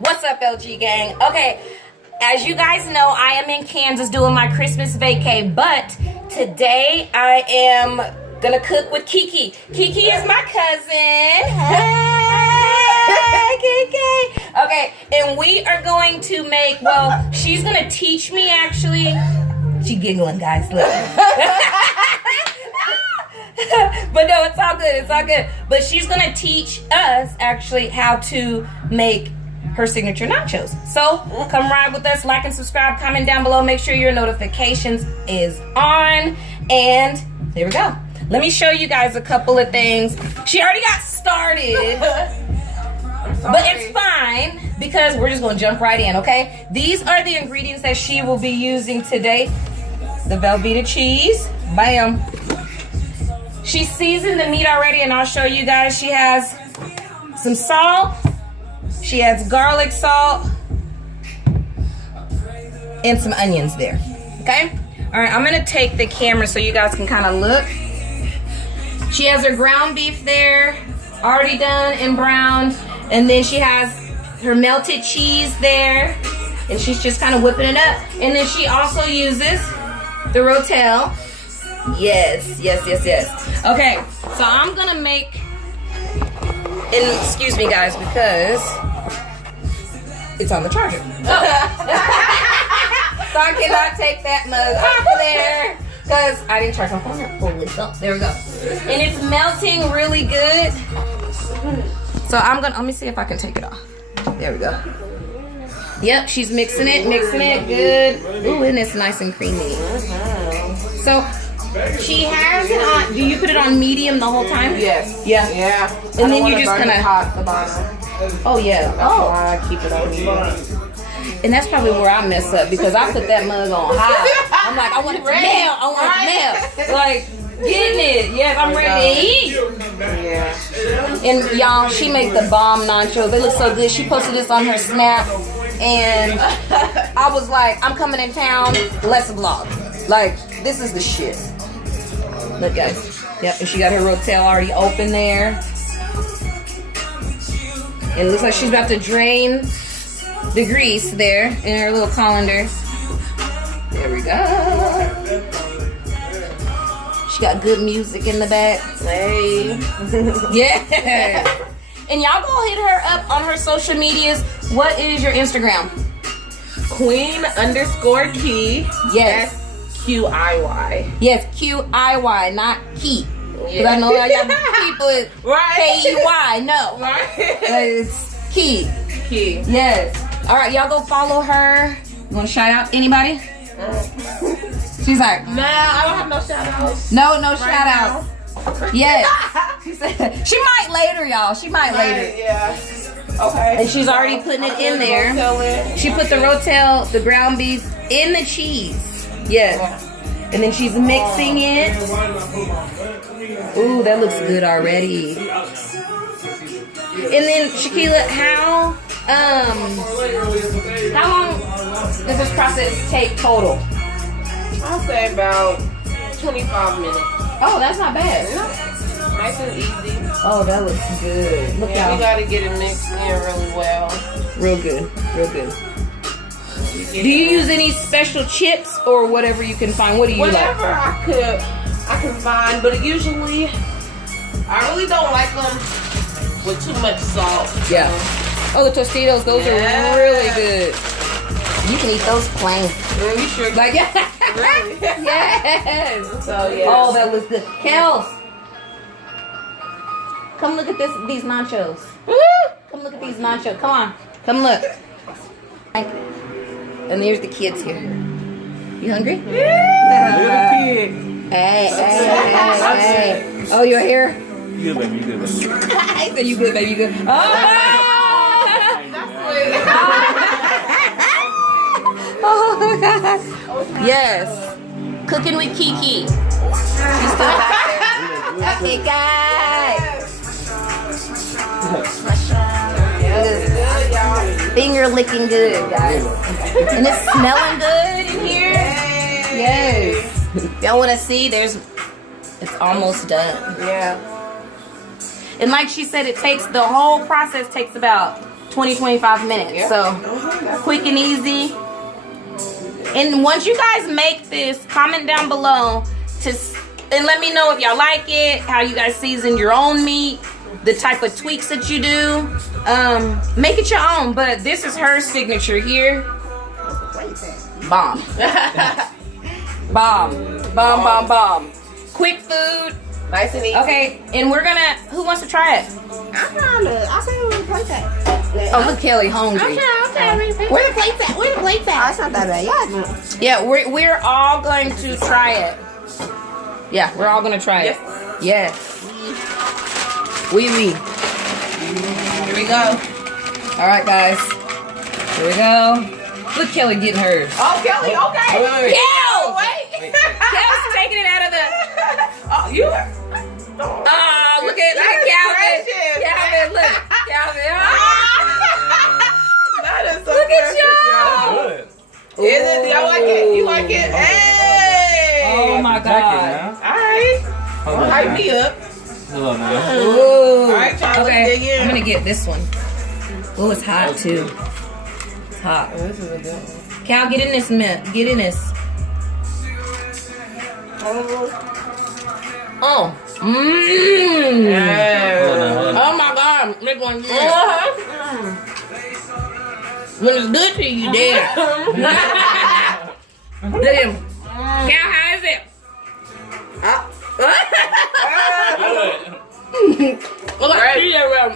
What's up, LG gang? Okay, as you guys know, I am in Kansas doing my Christmas vacay, but today I am gonna cook with Qiy Qiy. Qiy Qiy is my cousin. Hey, Qiy Qiy. Okay, and we are going to make, well, she's gonna teach me actually. She giggling, guys, look. But no, it's all good, it's all good. But she's gonna teach us actually how to make her signature nachos. So come ride with us, like and subscribe, comment down below, make sure your notifications is on, and here we go. Let me show you guys a couple of things. She already got started, but it's fine because we're just gonna jump right in, okay? These are the ingredients that she will be using today. The Velveeta cheese, bam. She seasoned the meat already, and I'll show you guys. She has some salt. She has garlic salt and some onions there, okay? All right, I'm gonna take the camera so you guys can kind of look. She has her ground beef there, already done and browned, and then she has her melted cheese there, and she's just kind of whipping it up. And then she also uses the rotel. Yes, yes, yes, yes. Okay, so I'm gonna make, and excuse me guys, because it's on the charger. So I cannot take that mug off of there because I didn't charge my phone up fully. So there we go. And it's melting really good. So I'm gonna, let me see if I can take it off. There we go. Yep, she's mixing it good. Ooh, and it's nice and creamy. So she has it on, do you put it on medium the whole time? Yes. Yeah. Yeah. And then you just kind of hot the bottom. Oh yeah. That's why I keep it on medium. And that's probably where I mess up because I put that mug on high. I'm like, I want it to melt. I want it to melt. Like, getting it. Yes, I'm ready to eat. Yeah. And y'all, she made the bomb nachos. They look so good. She posted this on her Snap, and I was like, I'm coming in town. Let's vlog. Like, this is the shit. Look, guys. Yep, and she got her rotel already open there. And it looks like she's about to drain the grease there in her little colander. There we go. She got good music in the back. Hey. Yeah. And y'all go hit her up on her social medias. What is your Instagram? Queen_Qiy. Yes. Qiy. Yes, Qiy, not Key. Because I know y'all people is K-E-Y. No. Right. It's Key. Qiy. Yes. All right, y'all go follow her. You want to shout out anybody? She's like, Nah, I don't have no shout outs. no shout outs. Yes. She said she might later, y'all. She might later. Yeah. Okay. And she's already putting it in there. She put the rotel, the ground beef, in the cheese. Yes. And then she's mixing it. Ooh, that looks good already. And then Shaquila, how long does this process take total? I'll say about 25 minutes. Oh, that's not bad. Nice and easy. Oh, that looks good. Look Yeah, out. we gotta get it mixed in really well. Real good, real good. Do you use any special chips or whatever you can find? What do you Whatever like? I can find, but usually I really don't like them with too much salt. Yeah. Oh, the Tostitos, those are really good. You can eat those plain. You sure? Like, yeah. Really? Yes. So yeah. Oh, that looks good. Kels, come look at these nachos. Come look at these nachos. Come on. Come look. And there's the kids here. You hungry? Yeah. Hey. Oh, you're here? You good, baby. You good, baby. I said you good, baby. You good. Oh, God. Yes. Cooking with Qiy Qiy. She's still back there. Hey, guys. Finger licking good, guys. And it's smelling good in here. Yes. Y'all want to see? It's almost done. Yeah. And like she said, the whole process takes about 20-25 minutes. Yep. So quick and easy. And once you guys make this, comment down below and let me know if y'all like it, how you guys season your own meat, the type of tweaks that you do. Make it your own, but this is her signature here. Bomb. Bomb. Quick food. Nice and easy. Okay, and we're gonna, who wants to try it? I'll say where the plate's at. Oh, look, Kelly hungry. Where the plate's at? Where the plate's at? Oh, it's not that bad. Yeah, we're all going to try it. Yeah, we're all gonna try it. Yes. Oui. Here we go. All right, guys. Here we go. Look, Kelly getting hers. Oh, Kelly, okay. Wait. Wait. Kelly's taking it out of the. Oh, you are. Oh, look at Calvin. Calvin, look. Calvin. That is so Look at precious, y'all. Good. Is it? Y'all like it? You like it? Hey! Oh my God. Alright. Hype me up. Hello now. Ooh. Alright, y'all. Let's Okay, dig in. I'm gonna get this one. Oh, it's hot too. It's hot. This is a good one. Cal, get in this mint. Get in this. Oh. Mmm. Oh my God. This one good. When it's good to you, you dead. Look at him. Cal, how is it?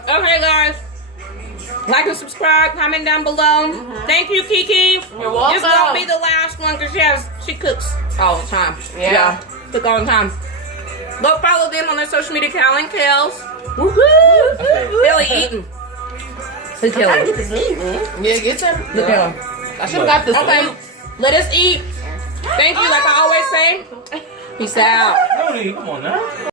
Okay, guys. Like and subscribe. Comment down below. Thank you, Qiy Qiy. You're welcome. This won't be the last one because she cooks all the time. Yeah. Cook all the time. Go follow them on their social media. Cal and Kels. Kelly eating. Look at him. Yeah, get some. Look at him. I should have got this Okay, one. let us eat. Thank you, like I always say. Peace out. No need, come on now.